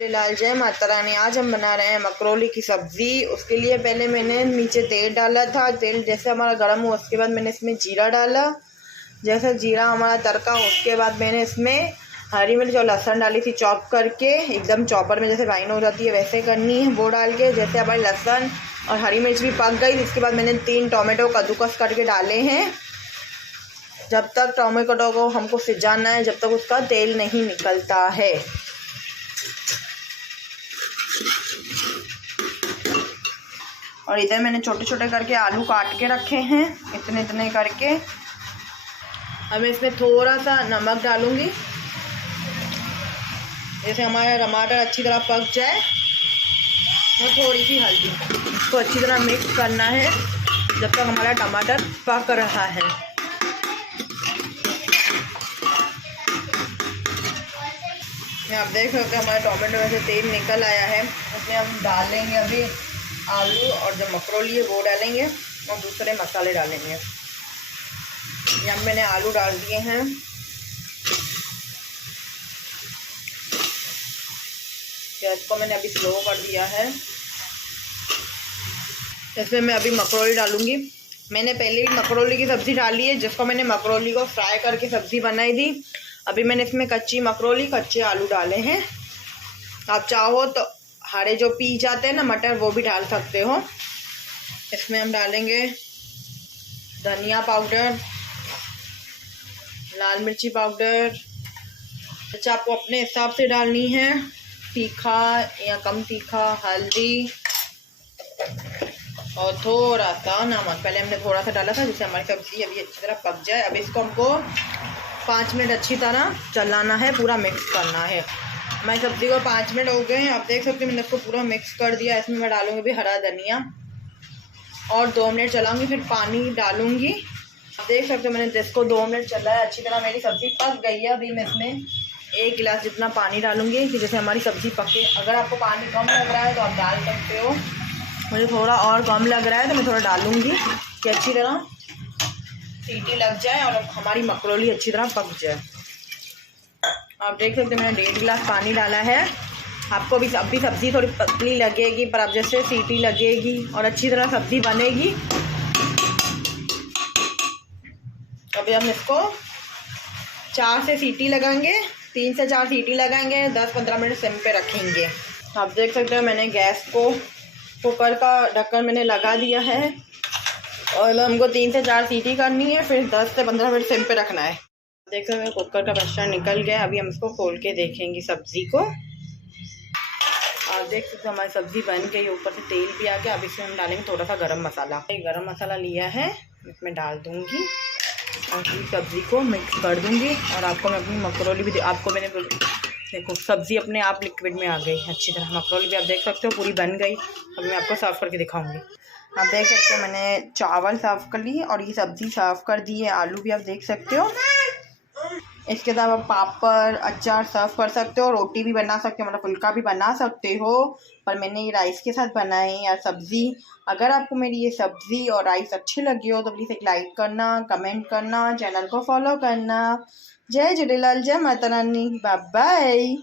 लाल जय माता रानी। आज हम बना रहे हैं मकरोली की सब्ज़ी। उसके लिए पहले मैंने नीचे तेल डाला था। तेल जैसे हमारा गर्म हुआ उसके बाद मैंने इसमें जीरा डाला। जैसे जीरा हमारा तड़का उसके बाद मैंने इसमें हरी मिर्च और लहसुन डाली थी चॉप करके, एकदम चॉपर में जैसे बाइंड हो जाती है वैसे करनी है। वो डाल के जैसे हमारी लहसुन और हरी मिर्च भी पक गई, इसके बाद मैंने 3 टोमेटो कद्दूकस करके डाले हैं। जब तक टोमेटो को हमको सिजाना है, जब तक उसका तेल नहीं निकलता है। और इधर मैंने छोटे छोटे करके आलू काट के रखे हैं, इतने इतने करके। अब मैं इसमें थोड़ा सा नमक डालूंगी, जैसे हमारा टमाटर अच्छी तरह पक जाए। और थोड़ी सी हल्दी, इसको अच्छी तरह मिक्स करना है जब तक हमारा टमाटर पक रहा है। आप देख सकते हैं हमारे टमाटो में से तेल निकल आया है। उसमें हम डालेंगे अभी आलू और जो मकरोली है वो डालेंगे और दूसरे मसाले डालेंगे। यहाँ मैंने आलू डाल दिए हैं। गैस को मैंने अभी स्लो कर दिया है। इसमें मैं अभी मकरोली डालूंगी। मैंने पहले ही मकरोली की सब्ज़ी डाली है, जिसको मैंने मकरोली को फ्राई करके सब्ज़ी बनाई थी। अभी मैंने इसमें कच्ची मकरोली कच्चे आलू डाले हैं। आप चाहो तो हरे जो पी जाते हैं ना मटर, वो भी डाल सकते हो। इसमें हम डालेंगे धनिया पाउडर, लाल मिर्ची पाउडर, अच्छा आपको अपने हिसाब से डालनी है, तीखा या कम तीखा, हल्दी और थोड़ा सा नमक। पहले हमने थोड़ा सा डाला था जिससे हमारी सब्ज़ी अभी अच्छी तरह पक जाए। अब इसको हमको 5 मिनट अच्छी तरह चलाना है, पूरा मिक्स करना है। हमारी सब्ज़ी को 5 मिनट हो गए हैं। आप देख सकते हैं मैंने इसको पूरा मिक्स कर दिया। इसमें मैं डालूँगी भी हरा धनिया और 2 मिनट चलाऊँगी, फिर पानी डालूँगी। आप देख सकते हो मैंने इसको 2 मिनट चला है, अच्छी तरह मेरी सब्ज़ी पक गई है। अभी मैं इसमें 1 गिलास जितना पानी डालूँगी कि जैसे हमारी सब्ज़ी पके। अगर आपको पानी कम लग रहा है तो आप डाल सकते हो। मुझे थोड़ा और कम लग रहा है तो मैं थोड़ा डालूँगी कि अच्छी तरह सीटी लग जाए और हमारी मकरोली अच्छी तरह पक जाए। आप देख सकते हैं मैंने 1.5 गिलास पानी डाला है। आपको भी अभी सब्ज़ी थोड़ी पतली लगेगी, पर अब जैसे सीटी लगेगी और अच्छी तरह सब्ज़ी बनेगी। अभी हम इसको 4 से सीटी लगाएंगे, 3 से 4 सीटी लगाएंगे, 10-15 मिनट सिम पे रखेंगे। आप देख सकते हो मैंने गैस को, कुकर का ढक्कन मैंने लगा दिया है और हमको 3 से 4 सीटी करनी है, फिर 10 से 15 मिनट सिम पे रखना है। देख सकते हैं कुकर का प्रेशर निकल गया। अभी हम इसको खोल के देखेंगे सब्ज़ी को। आप देख सकते हैं हमारी सब्ज़ी बन गई, ऊपर से तेल भी आ गया। अब इसमें हम डालेंगे थोड़ा सा गरम मसाला। गरम मसाला लिया है, इसमें डाल दूँगी और सब्ज़ी को मिक्स कर दूँगी। और आपको मैं अपनी मकरोली भी आपको मैंने देखो सब्ज़ी अपने आप लिक्विड में आ गई अच्छी तरह। मकरोली भी आप देख सकते हो पूरी बन गई। अभी मैं आपको सर्व करके दिखाऊंगी। आप देख सकते हो मैंने चावल साफ़ कर ली और ये सब्ज़ी साफ़ कर दी है। आलू भी आप देख सकते हो। इसके साथ आप पापड़ अचार सर्व कर सकते हो, रोटी भी बना सकते हो, मतलब फुल्का भी बना सकते हो। पर मैंने ये राइस के साथ बनाई है सब्ज़ी। अगर आपको मेरी ये सब्ज़ी और राइस अच्छी लगी हो तो प्लीज़ एक लाइक करना, कमेंट करना, चैनल को फॉलो करना। जय झूलेलाल, जय माता रानी, बाय बाय।